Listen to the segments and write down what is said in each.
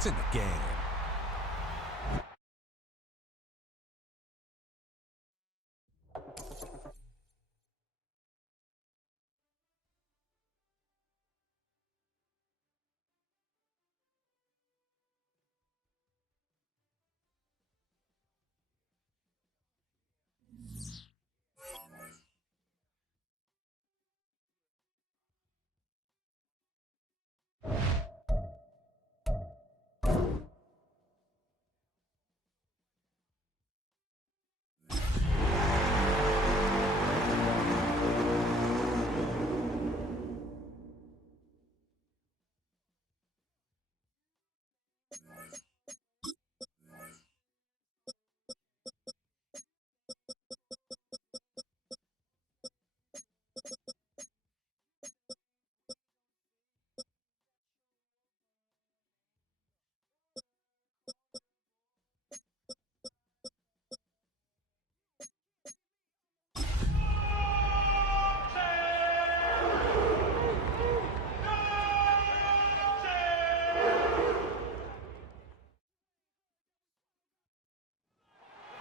points in the game.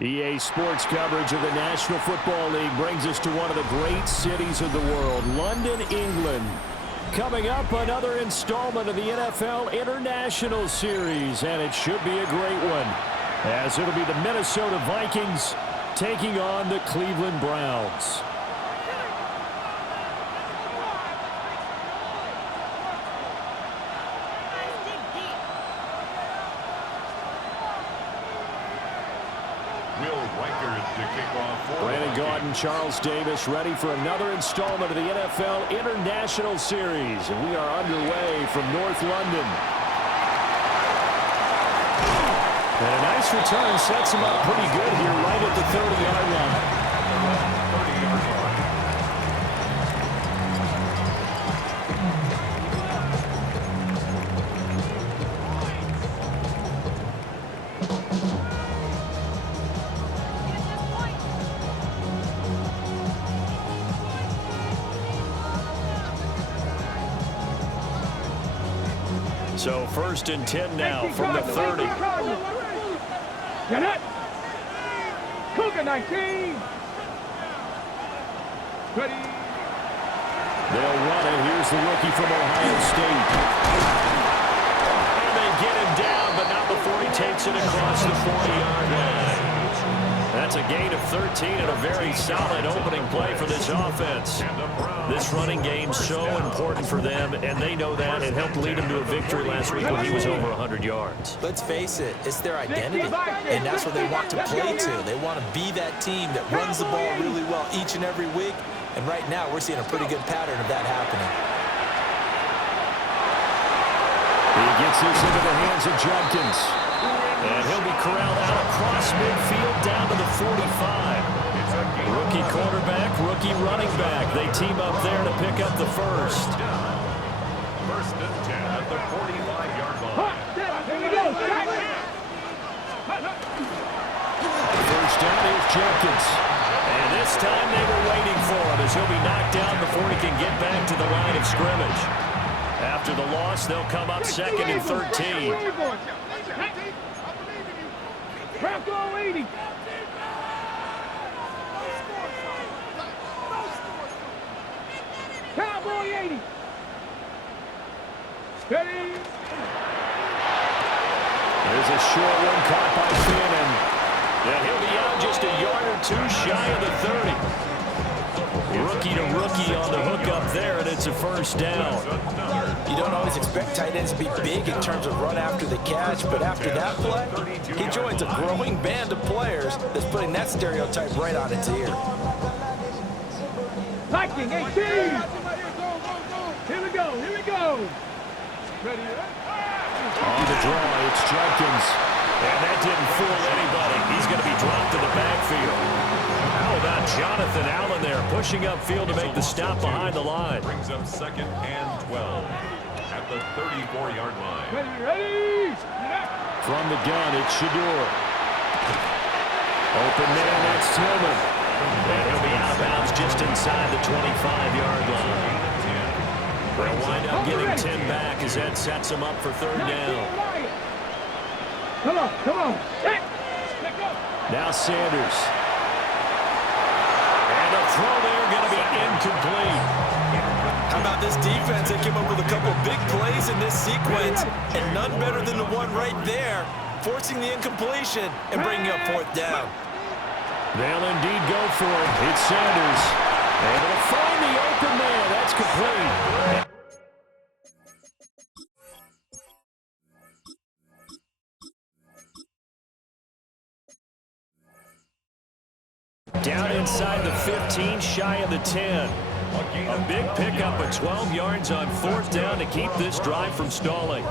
EA Sports coverage of the National Football League brings us to one of the great cities of the world, London, England. Coming up, another installment of the NFL International Series, and it should be a great one, as it'll be the Minnesota Vikings taking on the Cleveland Browns. Brandon Gaudin, Charles Davis, ready for another installment of the NFL International Series. And we are underway from North London. And a nice return sets him up pretty good here right at the 30-yard line. So 1st and 10 now from the 30. Get it! Cougar 19! Ready! They'll run it. Here's the rookie from Ohio State. And they get him down, but not before he takes it across the 40-yard line. That's a gain of 13 and a very solid opening play for this offense. This running game's so important for them, and they know that. It helped lead him to a victory last week when he was over 100 yards. Let's face it, it's their identity, and that's what they want to play to. They want to be that team that runs the ball really well each and every week, and right now we're seeing a pretty good pattern of that happening. He gets this into the hands of Judkins. And he'll be corralled out across midfield down to the 45. Rookie quarterback, rookie running back. They team up there to pick up the first. 1st and 10 at the 45-yard line. First down is Judkins. And this time they were waiting for him as he'll be knocked down before he can get back to the line of scrimmage. After the loss, they'll come up 2nd and 13. Bronco 80. Cowboy 80. Steady. There's a short one caught by Fannin. And he'll be out just a yard or two shy of the 30. Rookie to rookie on the hook up there, and it's a first down. You don't always expect tight ends to be big in terms of run after the catch, but after that play, he joins a growing band of players that's putting that stereotype right on its ear. Viking 18. Here we go. Here we go. Ready? On the draw, it's Judkins. And that didn't fool anybody. He's going to be dropped to the backfield. How about Jonathan Allen there pushing upfield to make the stop behind the line? Brings up 2nd and 12 at the 34-yard line. Ready? From the gun, it's Shador. Open man, that's Tillman. And he'll be out of bounds just inside the 25-yard line. They'll wind up getting 10 back as that sets him up for 3rd down. Come on, come on. Hey. Let go. Now Sanders. And a throw there going to be incomplete. How about this defense? They came up with a couple big plays in this sequence, and none better than the one right there, forcing the incompletion and bringing up fourth down. They'll indeed go for it. It's Sanders. Able to find the open man. That's complete. Down inside the 15, shy of the 10. A big pickup of 12 yards on fourth down to keep this drive from stalling.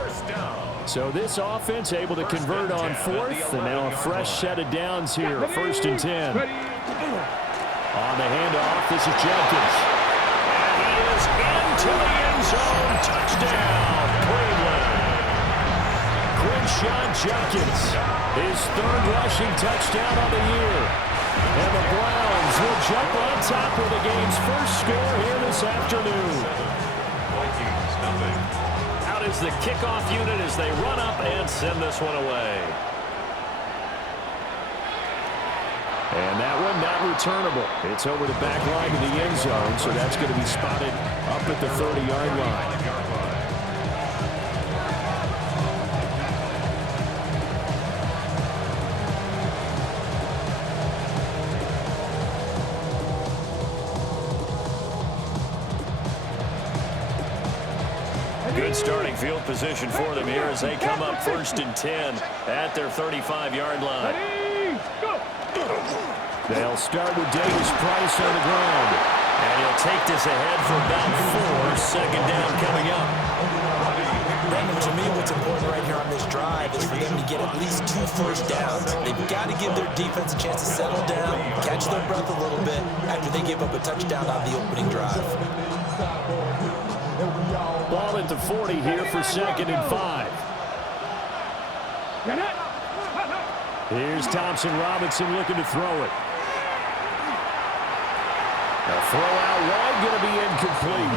So this offense able to convert on fourth, and now a fresh set of downs here, 1st and 10. On the handoff, this is Jenkins. And he is into the end zone. Touchdown, Cleveland. Quinshawn Jenkins, his 3rd rushing touchdown of the year. And the Browns will jump on top of the game's first score here this afternoon. Out is the kickoff unit as they run up and send this one away. And that one not returnable. It's over the back line of the end zone, so that's going to be spotted up at the 30-yard line. Good starting field position for them here as they come up 1st and 10 at their 35-yard line. They'll start with Davis Price on the ground. And he'll take this ahead for about 4. 2nd down coming up. Brandon, to me, what's important right here on this drive is for them to get at least 2 first downs. They've got to give their defense a chance to settle down, catch their breath a little bit after they give up a touchdown on the opening drive. Ball at the 40 here for 2nd and 5. Here's Thompson Robinson looking to throw it. A throw out wide, going to be incomplete.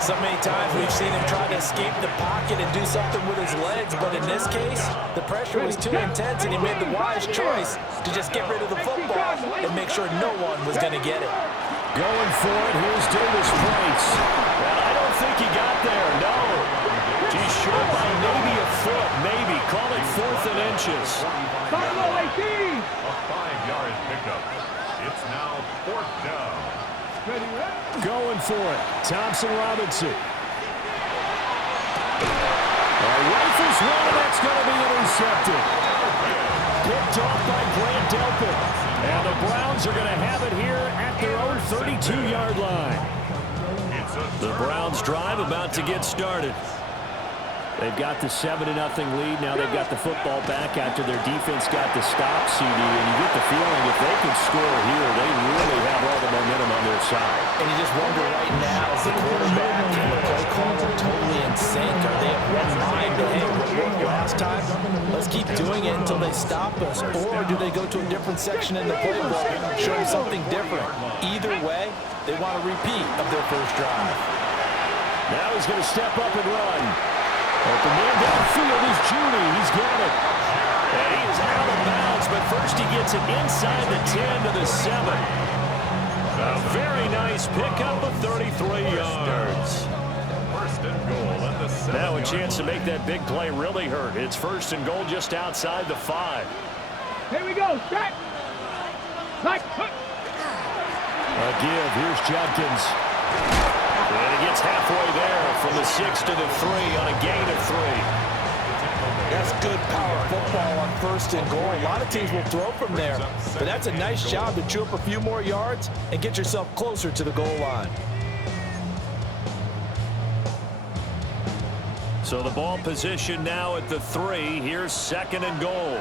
So many times we've seen him try to escape the pocket and do something with his legs, but in this case, the pressure was too intense and he made the wise choice to just get rid of the football and make sure no one was going to get it. Going for it, here's Davis Price. And I don't think he got there, no. He's short by maybe a foot, maybe. Call it 4th and inches. A 5-yard pickup. It's now 4th down. Going for it, Thompson Robinson. Rifles one, and that's going to be intercepted. Picked off by Grant Delpit. And the Browns are going to have it here at their own 32-yard line. The Browns drive about to get started. They've got the 7-0 lead. Now they've got the football back after their defense got the stop, CD. And you get the feeling if they can score here, they really have all the momentum on their side. And you just wonder right now, is the quarterback and the play caller totally in sync? Are they at one mind? Hey, what worked last time? Let's keep doing it until they stop us. Or do they go to a different section in the playbook, show them something different? Either way, they want a repeat of their first drive. Now he's going to step up and run. Open man downfield is Judy. He's got it. And he is out of bounds, but first he gets it inside the 10 to the 7. A very nice pickup of 33 yards. 1st and goal at the 7. Now a chance to make that big play really hurt. It's 1st and goal just outside the 5. Here we go. Set. Like. A give. Here's Jenkins. And he gets halfway there from the 6 to the 3 on a gain of 3. That's good power football on 1st and goal. A lot of teams will throw from there, but that's a nice job to chew up a few more yards and get yourself closer to the goal line. So the ball position now at the 3. Here's 2nd and goal.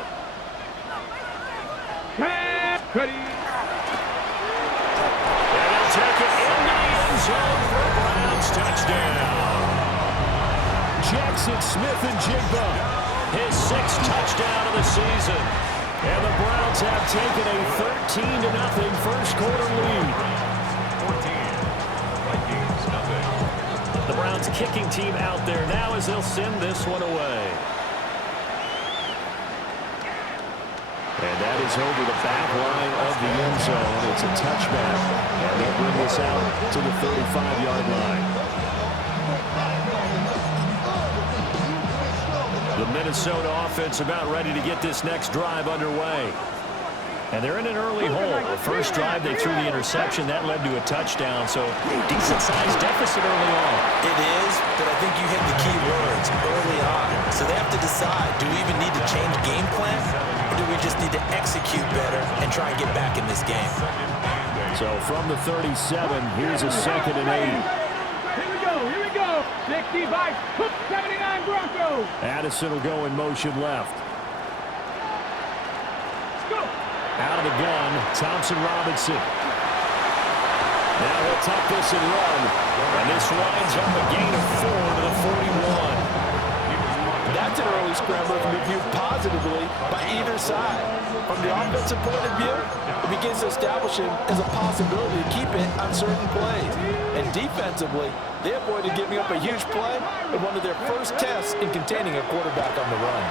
Ready. And he'll take it into the end zone for a Browns touchdown. Jackson Smith-Njigba, his 6th touchdown of the season. And the Browns have taken a 13-0 first quarter lead. 14. Vikings nothing. The Browns kicking team out there now as they'll send this one away. And that is over the back line of the end zone. It's a touchback. And they'll bring this out to the 35-yard line. The Minnesota offense about ready to get this next drive underway. And they're in an early hole. The first drive, they threw the interception. That led to a touchdown. So decent-sized deficit early on. It is, but I think you hit the key words early on. So they have to decide, do we even need to change game plan? Or do we just need to execute better and try and get back in this game? So from the 37, here's a 2nd and 8. Here we go. 65, 79 Broncos. Addison will go in motion left. Go. Out of the gun, Thompson Robinson. Now he'll tuck this and run. And this winds up a gain of 4 to the 41. That's an early scrambler to be viewed positively by either side. From the offensive point of view, it begins to establish him as a possibility to keep it on certain plays. And defensively, they avoided giving up a huge play in one of their first tests in containing a quarterback on the run.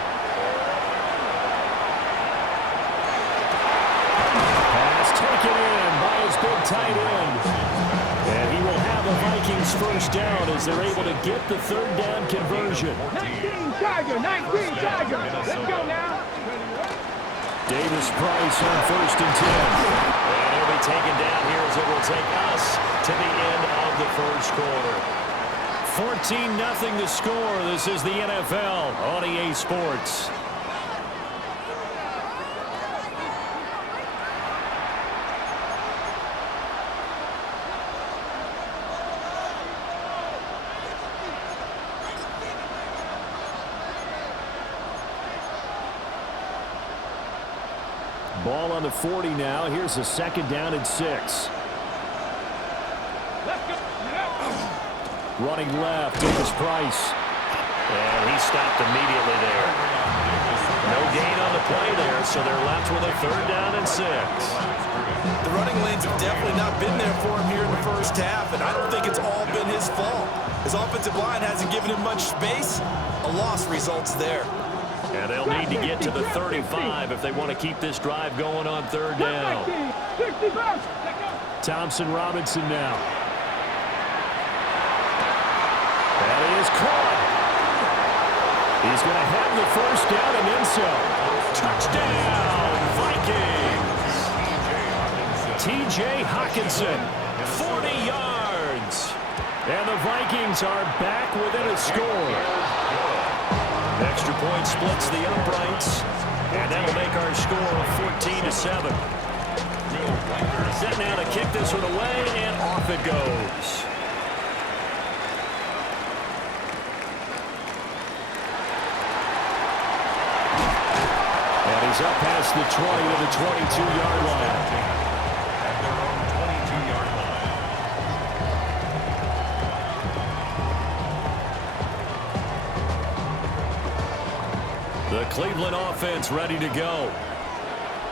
Taken in by his big tight end. And he will have the Vikings first down as they're able to get the 3rd down conversion. 19 Tiger, 19 Tiger. Let's go now. Davis Price on 1st and 10. And he'll be taken down here as it will take us to the end of the first quarter. 14-0 the score. This is the NFL on EA Sports. Ball on the 40 now. Here's a 2nd down and 6. Let's go. Running left, Davis Price. And he stopped immediately there. No gain on the play there, so they're left with a 3rd down and 6. The running lanes have definitely not been there for him here in the first half, and I don't think it's all been his fault. His offensive line hasn't given him much space. A loss results there. And they'll need to get to the 35 if they want to keep this drive going on 3rd down. Thompson Robinson now. That is caught. He's going to have the first down and then some. Touchdown, Vikings. T.J. Hawkinson, 40 yards. And the Vikings are back within a score. Extra point splits the uprights, and that'll make our score 14-7. Set now to kick this one away, and off it goes. And he's up past the 20 to the 22-yard line. At their own 22-yard line. The Cleveland offense ready to go.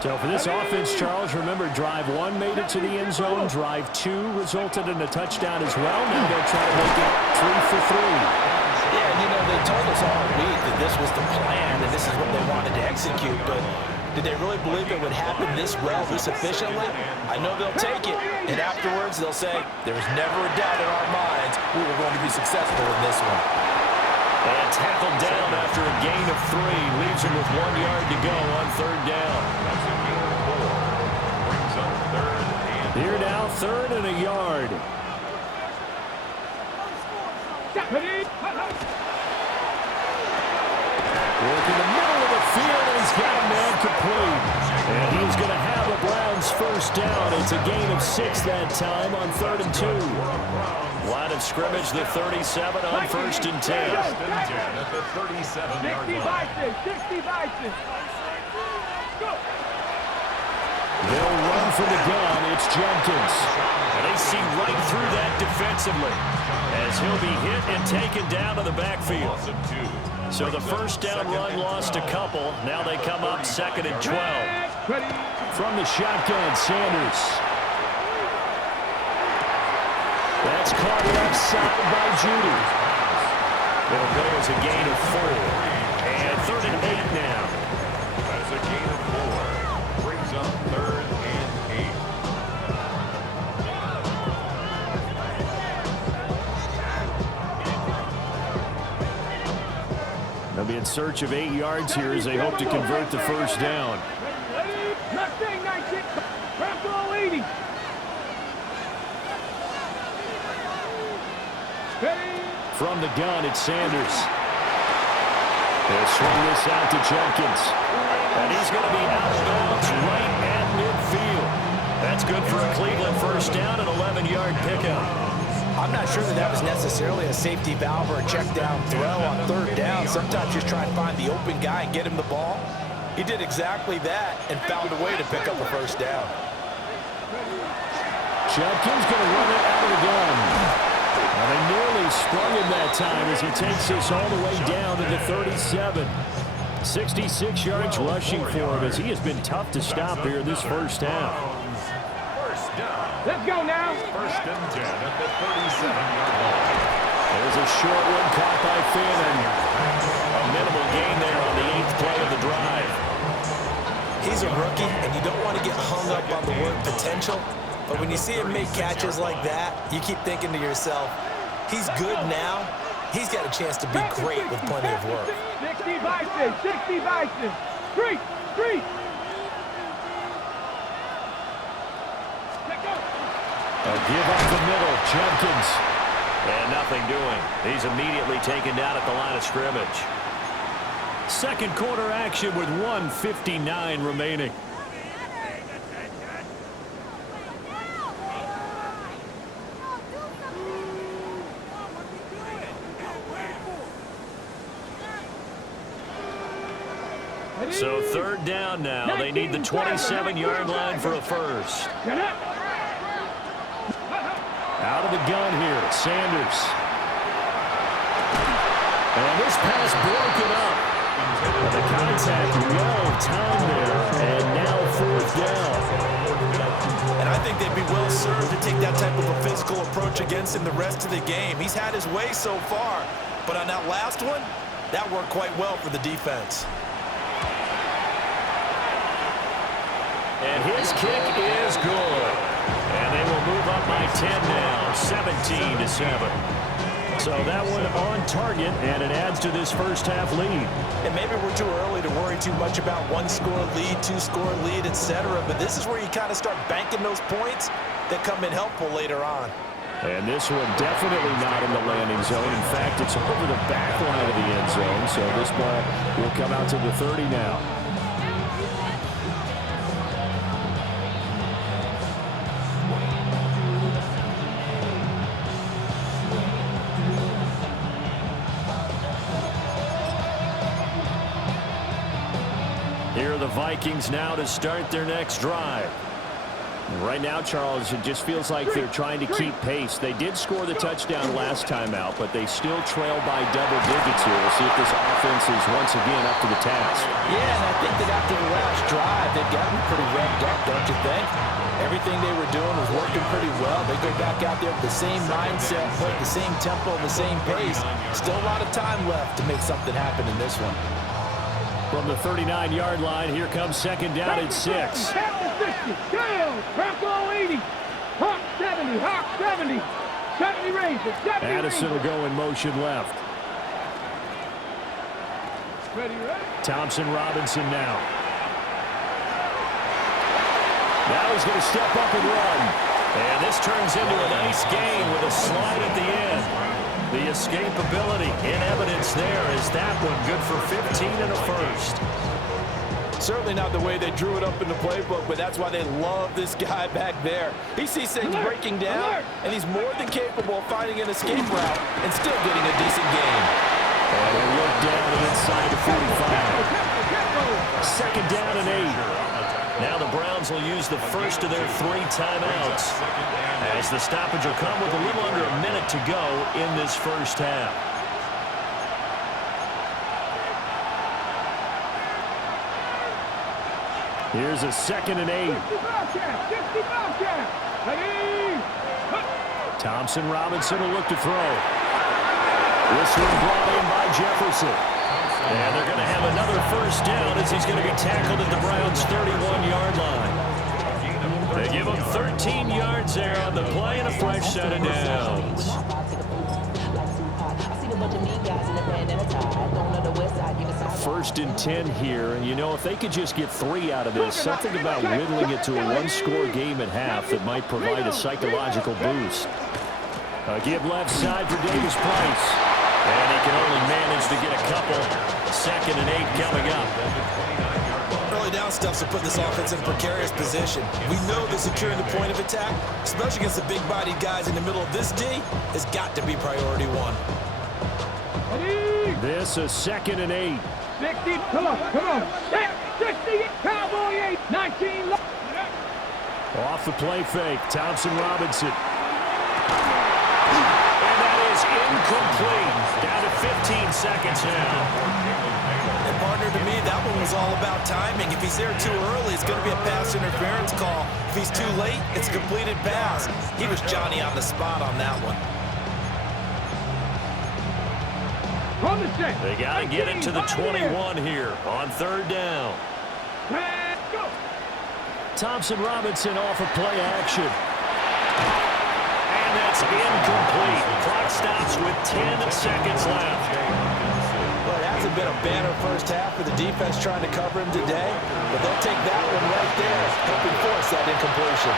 So for this offense, Charles, remember, drive 1 made it to the end zone. Drive 2 resulted in a touchdown as well. Now they'll try to make it 3 for 3. Yeah, you know, they told us all week that this was the plan and this is what they wanted to execute, but did they really believe it would happen this well, this efficiently? I know they'll take it, and afterwards they'll say, there was never a doubt in our minds we were going to be successful in this one. And tackled down after a gain of 3. Leaves him with 1 yard to go on 3rd down. That's a gain of 4. Brings up 3rd and Here now, 3rd and a yard. Work in the middle of the field, and he's got a man complete. And he's going to have a Browns first down. It's a gain of 6 that time on 3rd and 2. Line of scrimmage, the 37 on 1st and 10. at the 37-yard line. 60 Vikings. Go. They'll run from the gun. It's Jenkins. And they see right through that defensively as he'll be hit and taken down to the backfield. Loss of 2. So the first down run lost a couple. Now they come up 2nd and 12. From the shotgun, Sanders. That's caught left side by Judy. It'll go as a gain of 4. And 3rd and 8 now. That's a gain of 4. in search of 8 yards here as they hope to convert the first down. Left thing, 19. Bronco 80. From the gun, it's Sanders. They'll swing this out to Jenkins. And he's going to be out of bounds right at midfield. That's good for a Cleveland first down, an 11-yard pickup. I'm not sure that was necessarily a safety valve or a check down throw on third down. Sometimes just try and find the open guy and get him the ball. He did exactly that and found a way to pick up a first down. Jenkins going to run it out of the gun. Well, they nearly sprung him that time as he takes this all the way down to the 37. 66 yards rushing for him as he has been tough to stop here in this first half. Let's go now. First and 10 at the 37-yard line. There's a short one caught by Fannin. A minimal gain there on the 8th play of the drive. He's a rookie, and you don't want to get hung up on the word potential. But when you see him make catches like that, you keep thinking to yourself, he's good now. He's got a chance to be great with plenty of work. 60 Bison, 60 Bison. Street, street. A give up the middle, Jenkins. And nothing doing. He's immediately taken down at the line of scrimmage. Second quarter action with 1:59 remaining. So third down now. They need the 27-yard line for a first. Out of the gun here, Sanders. And this pass broken up. The contact well timed there, and now fourth down. And I think they'd be well served to take that type of a physical approach against him the rest of the game. He's had his way so far, but on that last one, that worked quite well for the defense. And his kick is good. And they will move up by 10 now, 17-7. So that one on target, and it adds to this first half lead. And maybe we're too early to worry too much about one-score lead, two-score lead, etc. But this is where you kind of start banking those points that come in helpful later on. And this one definitely not in the landing zone. In fact, it's over the back line of the end zone. So this ball will come out to the 30 now. Here are the Vikings now to start their next drive. Right now, Charles, it just feels like they're trying to keep pace. They did score the touchdown last time out, but they still trail by double digits here. We'll see if this offense is once again up to the task. Yeah, and I think that after the last drive, they've gotten pretty revved up, don't you think? Everything they were doing was working pretty well. They go back out there with the same mindset, play the same tempo, the same pace. Still a lot of time left to make something happen in this one. From the 39-yard line, here comes second down at 6. Down, Bronco 80. Hawk 70, Hawk 70. 70 Razor, 70 Addison will go in motion left. Ready. Thompson Robinson now. Now he's going to step up and run. And this turns into a nice gain with a slide at the end. The escapability in evidence there. Is that one good for 15 and a first? Certainly not the way they drew it up in the playbook, but that's why they love this guy back there. He sees things breaking down, and he's more than capable of finding an escape route and still getting a decent gain. And a look down inside the 45. Second down and 8. Now the Browns will use the first of their 3 timeouts as the stoppage will come with a little under a minute to go in this first half. Here's a second and 8. Thompson Robinson will look to throw. This one brought in by Jefferson. And they're going to have another first down as he's going to be tackled at the Browns' 31-yard line. They give him 13 yards there on the play and a fresh set of downs. First and 10 here, and you know, if they could just get 3 out of this, something about whittling it to a one-score game at half that might provide a psychological boost. A give left side for Davis Price, and he can only manage to get a couple. 2nd and 8 coming up. Early down stuffs will put this offense in a precarious position. We know that securing the point of attack, especially against the big-bodied guys in the middle of this D, has got to be priority 1. This is 2nd and 8. 60, come on. 60, Cowboy 8, 19. Off the play fake, Thompson Robinson. And that is incomplete. Down to 15 seconds now. And partner, to me, that one was all about timing. If he's there too early, it's going to be a pass interference call. If he's too late, it's a completed pass. He was Johnny on the spot on that one. They got to get it to the 21 here on 3rd down. Thompson Robinson off of play action. And that's incomplete. Clock stops with 10 seconds left. Well, it hasn't been a banner first half for the defense trying to cover him today, but they'll take that one right there, helping force that incompletion.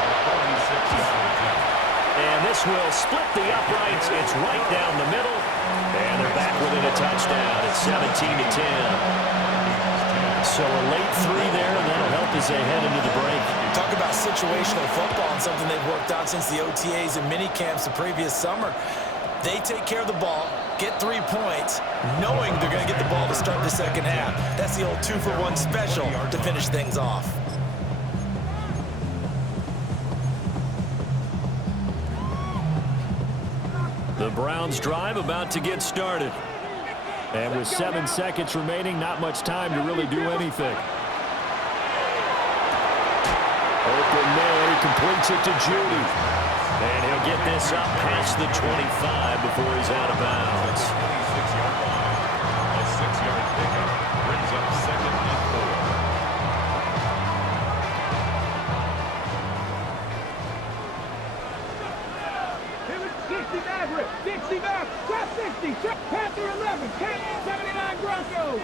And this will split the uprights. It's right down the middle. And they're back within a touchdown. It's 17-10. So a late 3 there, and that'll help as they head into the break. Talk about situational football and something they've worked on since the OTAs and mini camps the previous summer. They take care of the ball, get 3 points, knowing they're going to get the ball to start the second half. That's the old 2-for-1 special to finish things off. The Browns drive about to get started. And with 7 seconds remaining, not much time to really do anything. Open man, he completes it to Judy. And he'll get this up past the 25 before he's out of bounds. 26-yard line. A 6-yard pickup brings up 2nd and 4. Maverick, 60 back, top 60, Panther 11, 79 Broncos.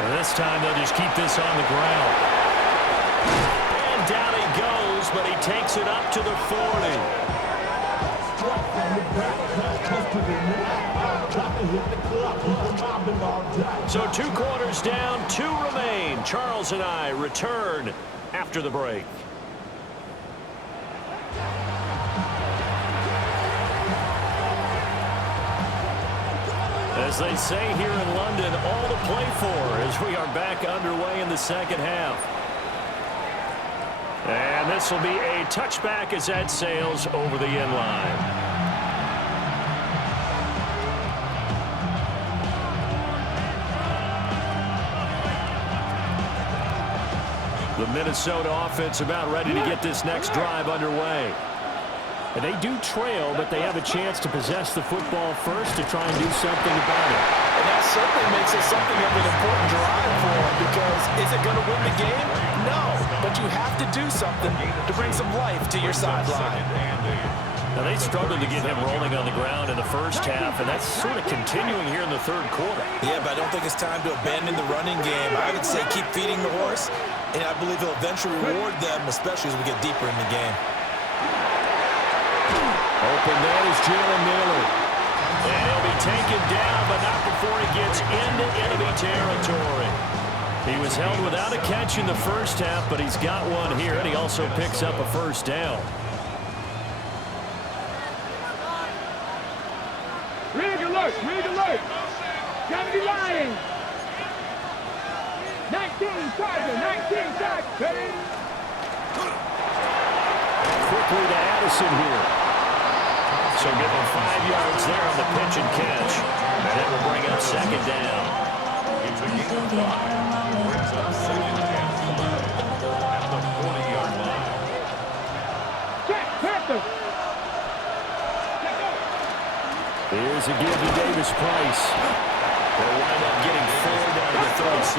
And this time they'll just keep this on the ground. And down he goes, but he takes it up to the 40. So 2 quarters down, 2 remain. Charles and I return after the break. As they say here in London, all to play for as we are back underway in the second half. And this will be a touchback as that sails over the end line. The Minnesota offense about ready to get this next drive underway. And they do trail, but they have a chance to possess the football first to try and do something about it. And that certainly makes it something of an important drive for them, because is it going to win the game? No, but you have to do something to bring some life to your sideline. Now, they struggled to get him rolling on the ground in the first half, and that's sort of continuing here in the third quarter. Yeah, but I don't think it's time to abandon the running game. I would say keep feeding the horse, and I believe he'll eventually reward them, especially as we get deeper in the game. Open man is Jalen Naylor. And he'll be taken down, but not before he gets into enemy territory. He was held without a catch in the first half, but he's got one here, and he also picks up a first down. Rig alert, rig alert. 70 Lions. 19 Tiger, 19 Tiger. Ready? Quickly to Addison here. So give him 5 yards there on the pitch and catch. And that will bring up second down. It's a game of 5. Brings up 2nd and 5 at the 40-yard line. Check, Panther. Here's a give to Davis Price. They'll wind up getting 4 down to the 36.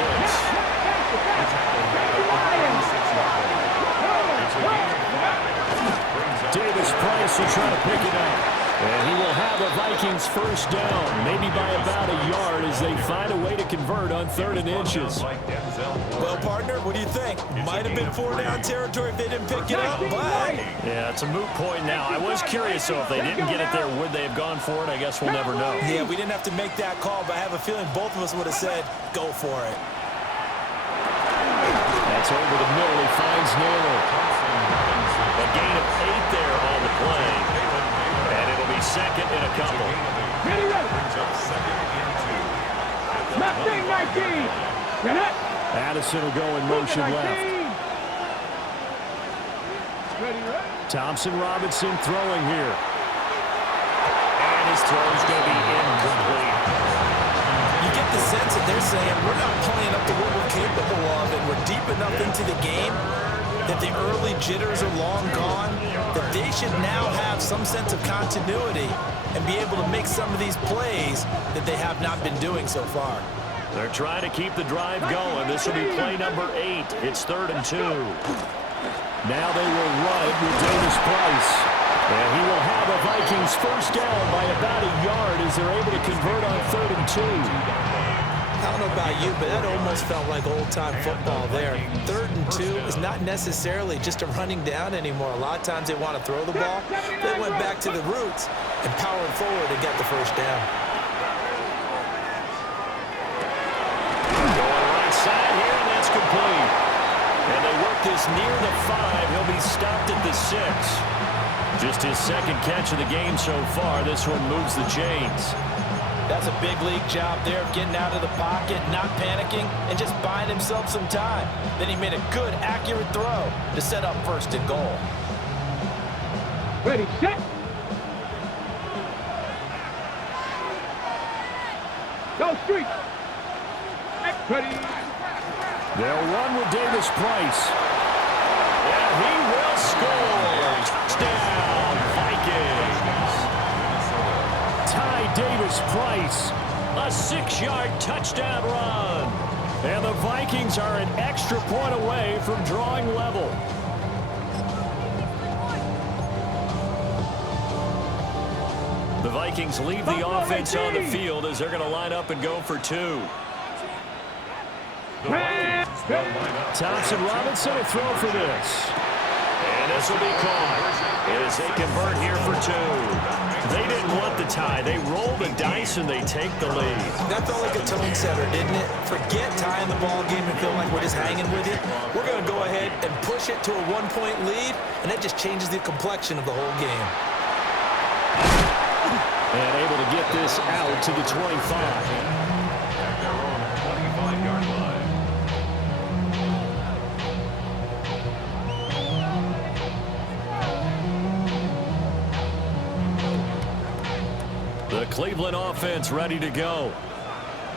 Davis Price will try to pick it up. And he will have a Vikings first down, maybe by about a yard as they find a way to convert on 3rd and inches. Well, partner, what do you think? Might have been 4-down territory if they didn't pick it up, but... Yeah, it's a moot point now. I was curious, so if they didn't get it there, would they have gone for it? I guess we'll never know. Yeah, we didn't have to make that call, but I have a feeling both of us would have said, go for it. That's over the middle. He finds Naylor. A gain of 8 there on the play. And it'll be 2nd and a couple. Ready, ready. Snap team 19. Get it. Addison will go in motion left. Ready, ready. Thompson Robinson throwing here. And his throw's going to be incomplete. You get the sense that they're saying we're not playing up to what we're capable of, and we're deep enough into the game that the early jitters are long gone, that they should now have some sense of continuity and be able to make some of these plays that they have not been doing so far. They're trying to keep the drive going. This will be play number 8. It's 3rd and 2. Now they will run it with Davis Price. And he will have a Vikings first down by about a yard as they're able to convert on 3rd and 2. I don't know about you, but that almost felt like old-time football there. 3rd and 2 is not necessarily just a running down anymore. A lot of times they want to throw the ball. They went back to the roots and powered forward to get the first down. Going right side here, and that's complete. And they work this near the 5. He'll be stopped at the 6. Just his 2nd catch of the game so far. This one moves the chains. That's a big league job there of getting out of the pocket, not panicking, and just buying himself some time. Then he made a good, accurate throw to set up 1st and goal. Ready, set. Go street. Ready. They'll run with Davis Price. And he will score. Touchdown, Vikings. Ty Davis Price, a 6-yard touchdown run. And the Vikings are an extra point away from drawing level. The Vikings leave the offense on the field as they're going to line up and go for 2. Thompson Robinson will throw for this. And this will be caught as they convert here for 2. They didn't want the tie. They roll the dice and they take the lead. That felt like a tone setter, didn't it? Forget tying the ball game and feeling like we're just hanging with it. We're going to go ahead and push it to a 1-point lead, and that just changes the complexion of the whole game. And able to get this out to the 25. The Cleveland offense ready to go.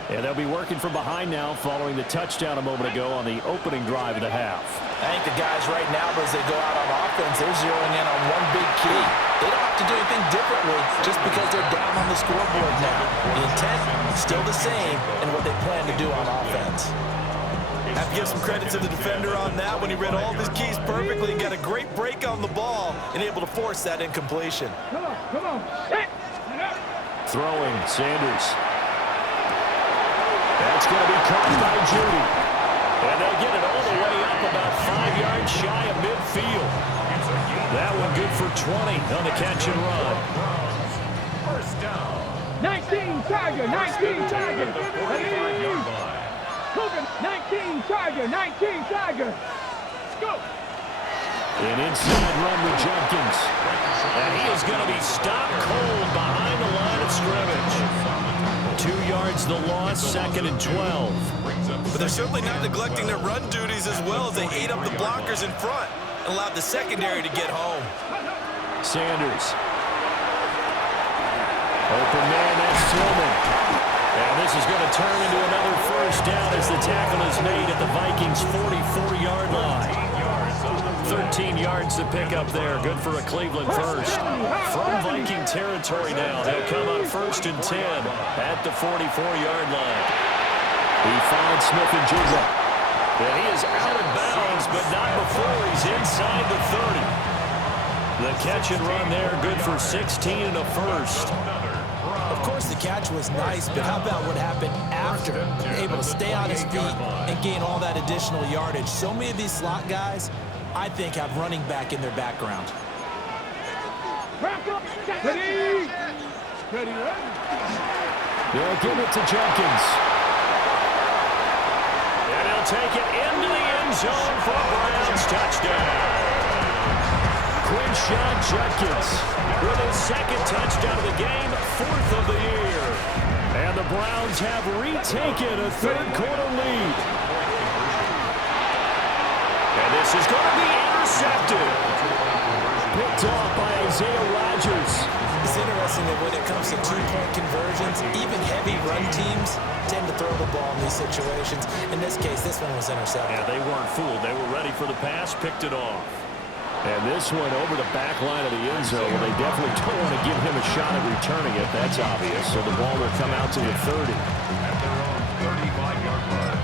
And they'll be working from behind now following the touchdown a moment ago on the opening drive of the half. I think the guys right now, as they go out on offense, they're zeroing in on one big key. They don't have to do anything differently just because they're down on the scoreboard now. The intent is still the same in what they plan to do on offense. I have to give some credit to the defender on that when he read all of his keys perfectly and got a great break on the ball and able to force that incompletion. Come on. Set. Throwing, Sanders. That's going to be caught by Judy. And they'll get it all the way up about 5 yards shy of midfield. That one good for 20 on the catch and run. First down. 19 Tiger. 19 Tiger. 19 Tiger. 19 Tiger. Go. An inside run with Jenkins. And he is going to be stopped cold behind the line of scrimmage. 2 yards the loss, 2nd and 12. But they're certainly not neglecting their run duties as well as they ate up the blockers in front and allowed the secondary to get home. Sanders. Open man, that's Tillman. And this is going to turn into another first down as the tackle is made at the Vikings' 44-yard line. 13 yards to pick up there. Good for a Cleveland first. From Viking territory now, they'll come on 1st and 10 at the 44-yard line. He finds Smith and Jigba. And he is out of bounds, but not before he's inside the 30. The catch and run there, good for 16 and a first. Of course, the catch was nice, but how about what happened after? Able to stay on his feet and gain all that additional yardage. So many of these slot guys, I think, have running back in their background. Ready? Ready, ready. They'll give it to Jenkins. And he'll take it into the end zone for a Browns touchdown. Quinshon Jenkins with his second touchdown of the game, 4th of the year. And the Browns have retaken a third-quarter lead. And this is going to be intercepted. Picked off by Isaiah Rodgers. It's interesting that when it comes to two-point conversions, even heavy run teams tend to throw the ball in these situations. In this case, this one was intercepted. Yeah, they weren't fooled. They were ready for the pass, picked it off. And this one over the back line of the end zone. Well, they definitely don't want to give him a shot at returning it. That's obvious. So the ball will come out to the 30. At their own 35-yard line.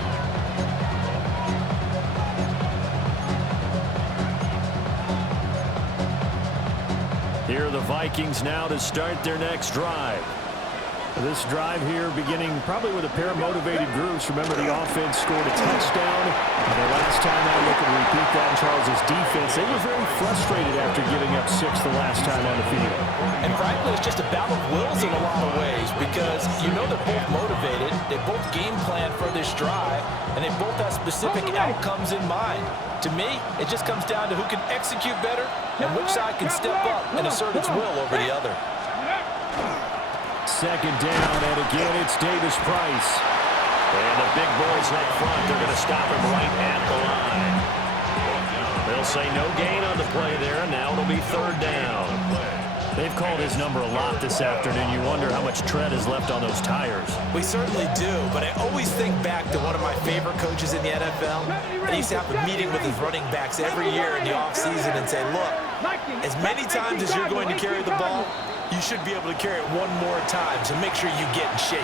Here are the Vikings now to start their next drive. This drive here beginning probably with a pair of motivated groups. Remember, the offense scored a touchdown. And the last time I look and repeat that in Charles' defense, they were very frustrated after giving up 6 the last time on the field. And frankly, it's just a battle of wills in a lot of ways because you know they're both motivated, they both game plan for this drive, and they both have specific outcomes in mind. To me, it just comes down to who can execute better and which side can step up and assert its will over the other. Second down, and again, it's Davis Price. And the big boys up front, they're going to stop him right at the line. They'll say no gain on the play there, and now it'll be third down. They've called his number a lot this afternoon. You wonder how much tread is left on those tires. We certainly do, but I always think back to one of my favorite coaches in the NFL. And he used to have a meeting with his running backs every year in the offseason and say, look, as many times as you're going to carry the ball, you should be able to carry it one more time, so make sure you get in shape.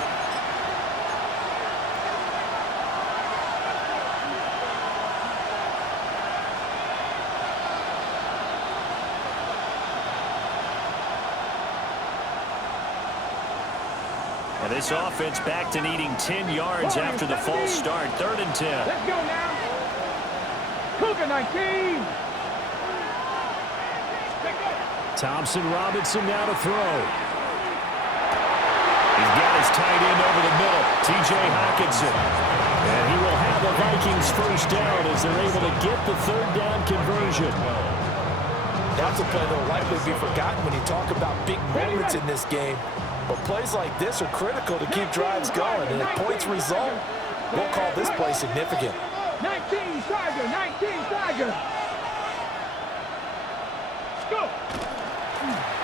And this offense back to needing 10 yards after the false start. 3rd and 10. Let's go now. Cougar 19. Thompson Robinson now to throw. He's got his tight end over the middle, T.J. Hockenson. And he will have the Vikings first down as they're able to get the third down conversion. That's a play that will likely be forgotten when you talk about big moments in this game. But plays like this are critical to keep drives going, and if points result, we'll call this play significant. 19 Tiger, 19 Tiger. Go.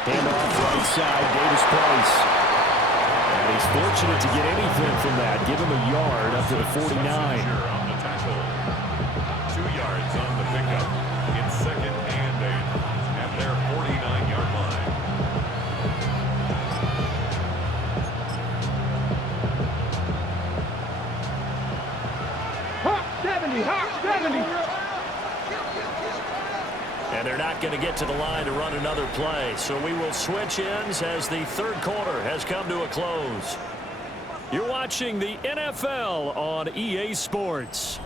Handoff right side, Davis Price. And he's fortunate to get anything from that. Give him a yard up to the 49. On the tackle. 2 yards on the pickup. It's 2nd and 8 at their 49-yard line. Hawk 70, Hawk 70. And they're not going to get to the line to run another play. So we will switch ends as the third quarter has come to a close. You're watching the NFL on EA Sports.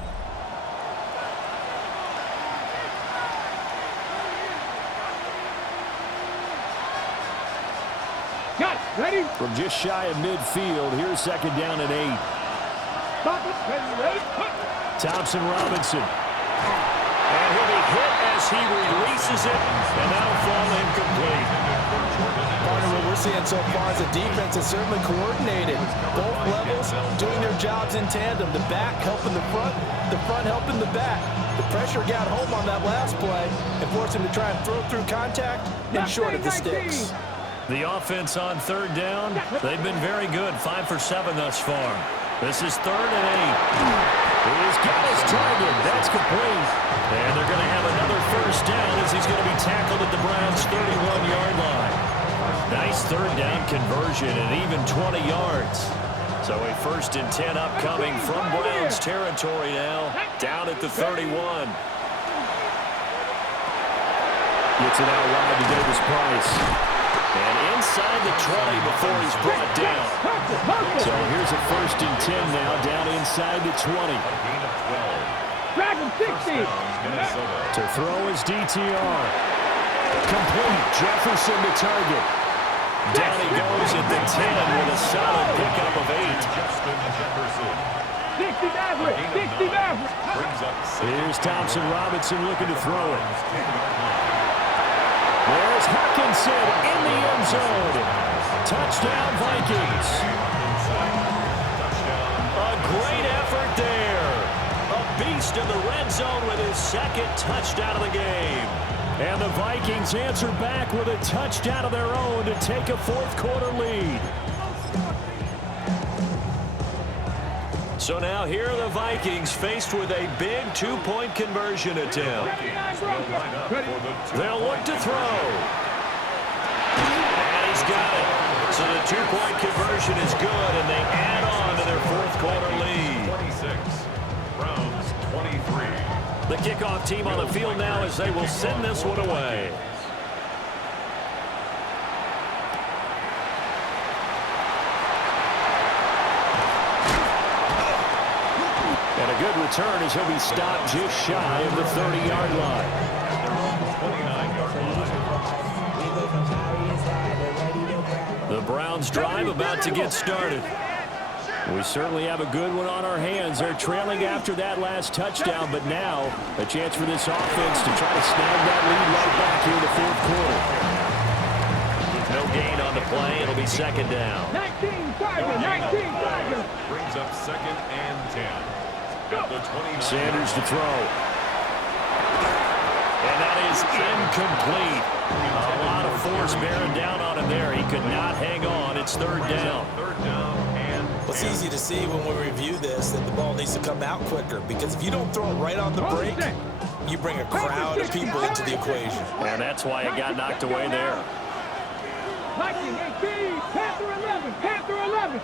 Got it. Ready? From just shy of midfield, here's 2nd down and 8. Stop it. Ready? Thompson Robinson. And he'll be hit as he releases it, and that'll fall incomplete. Partner, what we're seeing so far is the defense is certainly coordinated. Both levels doing their jobs in tandem. The back helping the front helping the back. The pressure got home on that last play and forced him to try and throw through contact and short of the sticks. The offense on third down, they've been very good, 5 for 7 thus far. This is 3rd and 8. He's got his target. That's complete. And they're going to have another first down as he's going to be tackled at the Browns' 31-yard line. Nice third down conversion and even 20 yards. So a 1st and 10 upcoming from Browns territory now, down at the 31. You Gets it out wide to Davis Price. And inside the 20 before he's brought down. So here's a 1st and 10 now, down inside the 20. Gain of 12. Dragon 60. Minnesota. To throw his DTR. Complete. Jefferson to target. Down he goes at the 10 with a solid pickup of 8. Justin Jefferson 60 Maverick. 60 Maverick. brings up 6. Here's Thompson Robinson looking to throw it. There's Hawkinson in the end zone. Touchdown, Vikings. A great effort there. A beast in the red zone with his 2nd touchdown of the game. And the Vikings answer back with a touchdown of their own to take a 4th quarter lead. So now here are the Vikings faced with a big 2-point conversion attempt. They'll look to throw. And he's got it. So the 2-point conversion is good, and they add on to their 4th quarter lead. 26. Browns 23. The kickoff team on the field now as they will send this one away. And a good return as he'll be stopped just shy of the 30-yard line. Their own 29-yard line. The Browns drive about to get started. We certainly have a good one on our hands. They're trailing after that last touchdown, but now a chance for this offense to try to snag that lead right back here in the 4th quarter. With no gain on the play, it'll be 2nd down. 19 Tiger. 19 Tiger. Brings up 2nd and 10. At the 29. Sanders to throw. And that is incomplete. A lot of force bearing down on him there. He could not hang on. It's 3rd down. 3rd down and It's easy to see when we review this that the ball needs to come out quicker, because if you don't throw it right on the break, you bring a crowd of people into the equation. And that's why it got knocked away there. Viking 18. Panther 11. Panther 11.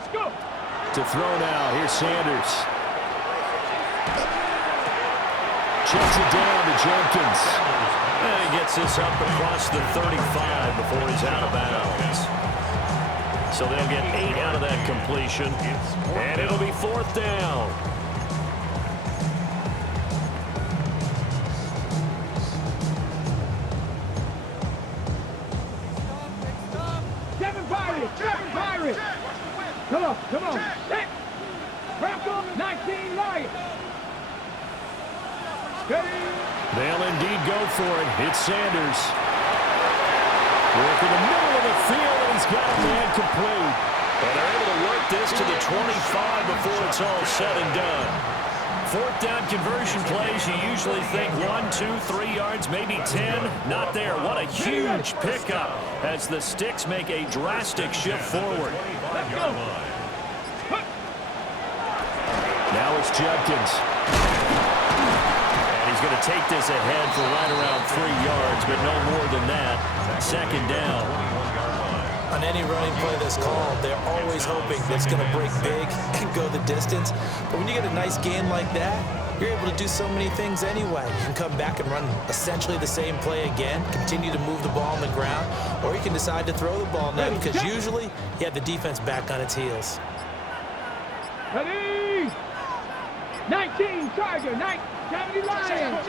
Let's go. To throw now. Here's Sanders. Checks it down to Jenkins. And he gets this up across the 35 before he's out of bounds. So they'll get 8 out of that completion. And it'll be 4th down. Kevin Pirate. Kevin Pirate. Come on. Come on. Hey. Bronco 19 Lions. They'll indeed go for it. It's Sanders. Work in the middle of the field, and he's got the man complete. And they're able to work this to the 25 before it's all said and done. 4th down conversion plays, you usually think 1, 2, 3 yards, maybe 10. Not there. What a huge pickup as the Sticks make a drastic shift forward. Now it's Judkins. And he's going to take this ahead for right around 3 yards, but no more than that. 2nd down. On any running play that's called, they're always hoping that it's going to break big and go the distance. But when you get a nice gain like that, you're able to do so many things anyway. You can come back and run essentially the same play again, continue to move the ball on the ground, or you can decide to throw the ball now, because usually you have the defense back on its heels. Ready? 19 Tiger. 70 Lions.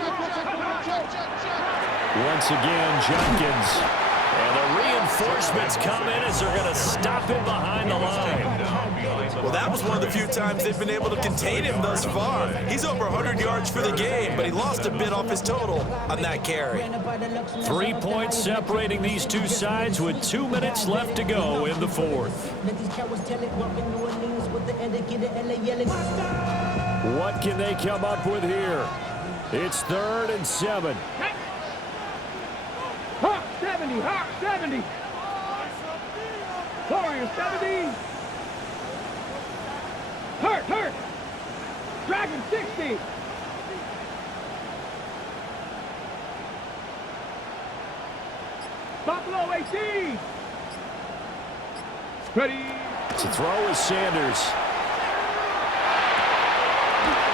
Once again, Jenkins. And the reinforcements come in as they're going to stop him behind the line. Well, that was one of the few times they've been able to contain him thus far. He's over 100 yards for the game, but he lost a bit off his total on that carry. 3 points separating these two sides with 2 minutes left to go in the 4th. What can they come up with here? It's 3rd and 7. Hawk 70. Hawk 70. Warrior 70. Hurt. Dragon 60. Buffalo 18. Ready. To throw is Sanders.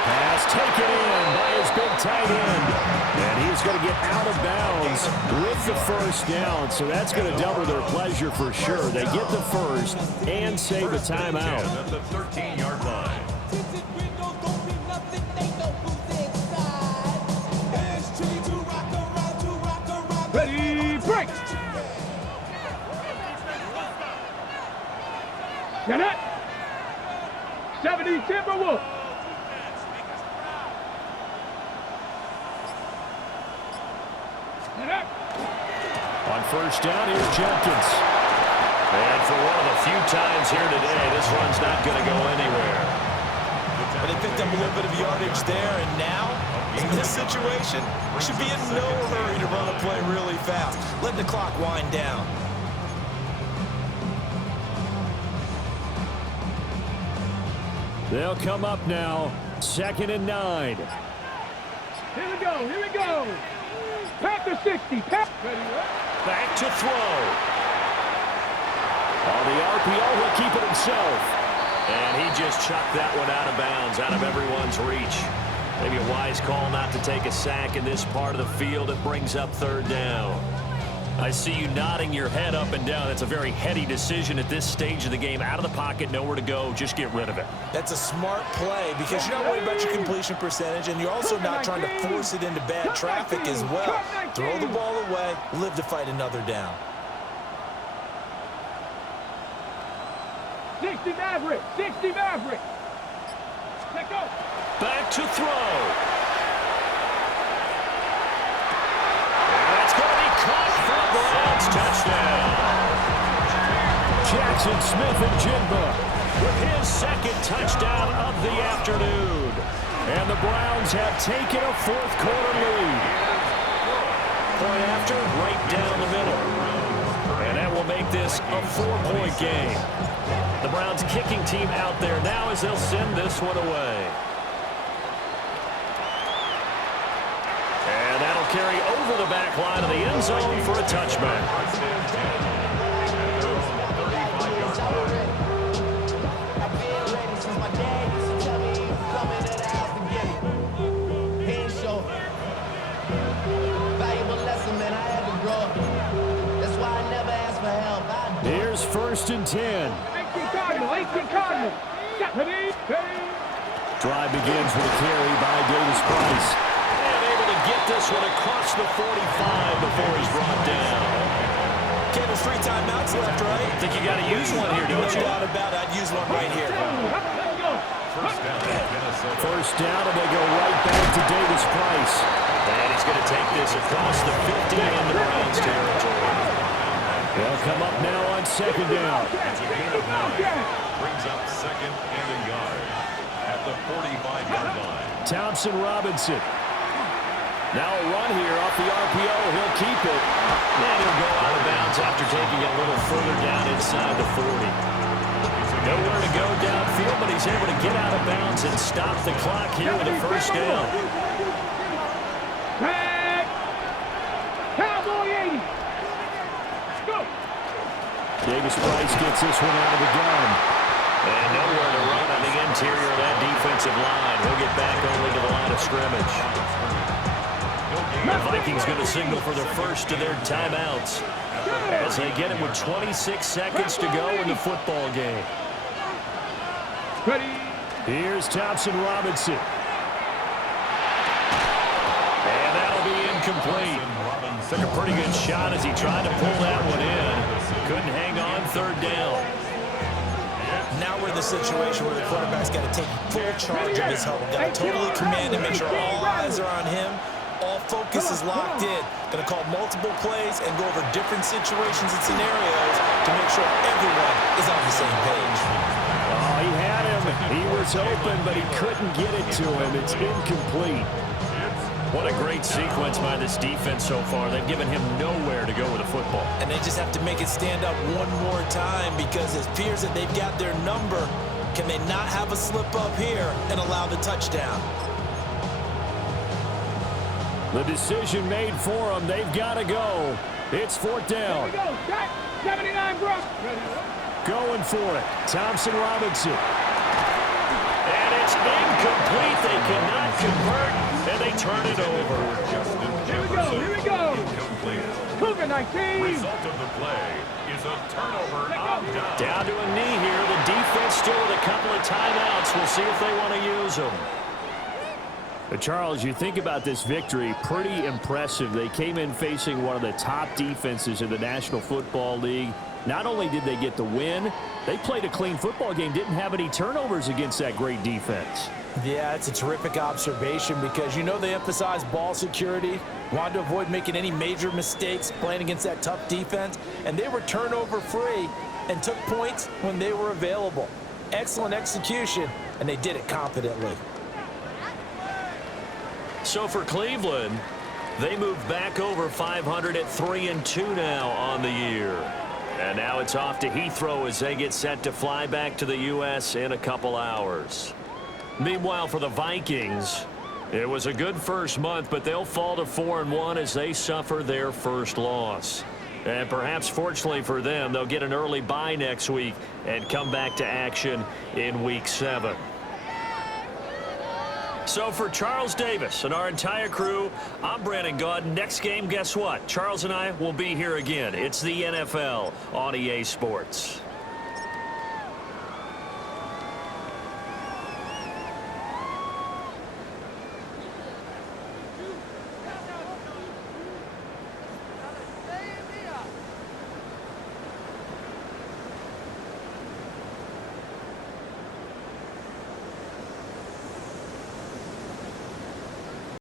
Pass taken in by his his big tight end. And he's going to get out of bounds with the first down. So that's going to double their pleasure for sure. They get the first and save a timeout. At the 13-yard line. Ready, break! Get it! 70 Timberwolves! Get it! On first down, here's Jenkins. And for one of the few times here today, this run's not going to go anywhere. But they picked up a little bit of yardage there, and now, in this situation, should be in no hurry to run a play really fast. Let the clock wind down. They'll come up now, 2nd and 9. Here we go, here we go! Pack the 60, pack! Ready, Back to throw. On the RPO, he'll keep it himself. And he just chucked that one out of bounds, out of everyone's reach. Maybe a wise call not to take a sack in this part of the field. It brings up 3rd down. I see you nodding your head up and down. That's a very heady decision at this stage of the game. Out of the pocket, nowhere to go. Just get rid of it. That's a smart play because you're not worried about your completion percentage, and you're also not trying to force it into bad traffic as well. Throw the ball away, live to fight another down. 60 Maverick, 60 Maverick! Let go! Back to throw. Browns touchdown. Jackson Smith-Njigba with his 2nd touchdown of the afternoon. And the Browns have taken a 4th quarter lead. Point after, right down the middle. And that will make this a 4-point game. The Browns kicking team out there now as they'll send this one away. And that'll carry over the back line of the end zone for a touchback. Here's 1st and 10. 18 Cardinal. Drive begins with a carry by Davis Price. And able to get this one across the 45 before he's brought down. Okay, there's 3 timeouts left, right? I think you got to use one here, don't you? No doubt about it. I'd use one right here. First down, And they go right back to Davis Price. And he's going to take this across the 50 into Browns territory. They'll come up now on 2nd down. brings up 2nd and a yard at the 45-yard line. Thompson Robinson. Now a run here off the RPO. He'll keep it. And he'll go out of bounds after taking it a little further down inside the 40. Nowhere to go downfield, but he's able to get out of bounds and stop the clock here with a 1st down. Cowboy 80. Go. Davis Price gets this one out of the gun. And nowhere to run on the interior of that defensive line. He'll get back only to the line of scrimmage. The Vikings going to signal for the first of their timeouts as they get it with 26 seconds to go in the football game. Ready. Here's Thompson Robinson. And that'll be incomplete. Took a pretty good shot as he tried to pull that one in. Couldn't hang on 3rd down. Now we're in the situation where the quarterback's got to take full charge of his home. Got to totally command him, make sure all eyes are on him. All focus is locked in. Going to call multiple plays and go over different situations and scenarios to make sure everyone is on the same page. Oh, he had him. He was open, but he couldn't get it to him. It's incomplete. What a great sequence by this defense so far. They've given him nowhere to go with the football. And they just have to make it stand up one more time because it appears that they've got their number. Can they not have a slip up here and allow the touchdown? The decision made for them. They've got to go. It's 4th down. Here we go. 79 Brock. Going for it. Thompson Robinson. And It's incomplete. They cannot convert, and they turn it over. Here we go. Incomplete. Cougar 19. Result of the play is a turnover on down. Down to a knee here. The defense still with a couple of timeouts. We'll see if they want to use them. But Charles, you think about this victory, pretty impressive. They came in facing one of the top defenses in the National Football League. Not only did they get the win, they played a clean football game, didn't have any turnovers against that great defense. Yeah, it's a terrific observation because you know they emphasize ball security, wanted to avoid making any major mistakes playing against that tough defense, and they were turnover-free and took points when they were available. Excellent execution, and they did it confidently. So for Cleveland, they move back over 500 at 3-2 now on the year. And now it's off to Heathrow as they get set to fly back to the U.S. in a couple hours. Meanwhile, for the Vikings, it was a good first month, but they'll fall to 4-1 as they suffer their first loss. And perhaps fortunately for them, they'll get an early bye next week and come back to action in Week 7. So for Charles Davis and our entire crew, I'm Brandon Gaud. Next game, guess what? Charles and I will be here again. It's the NFL on EA Sports.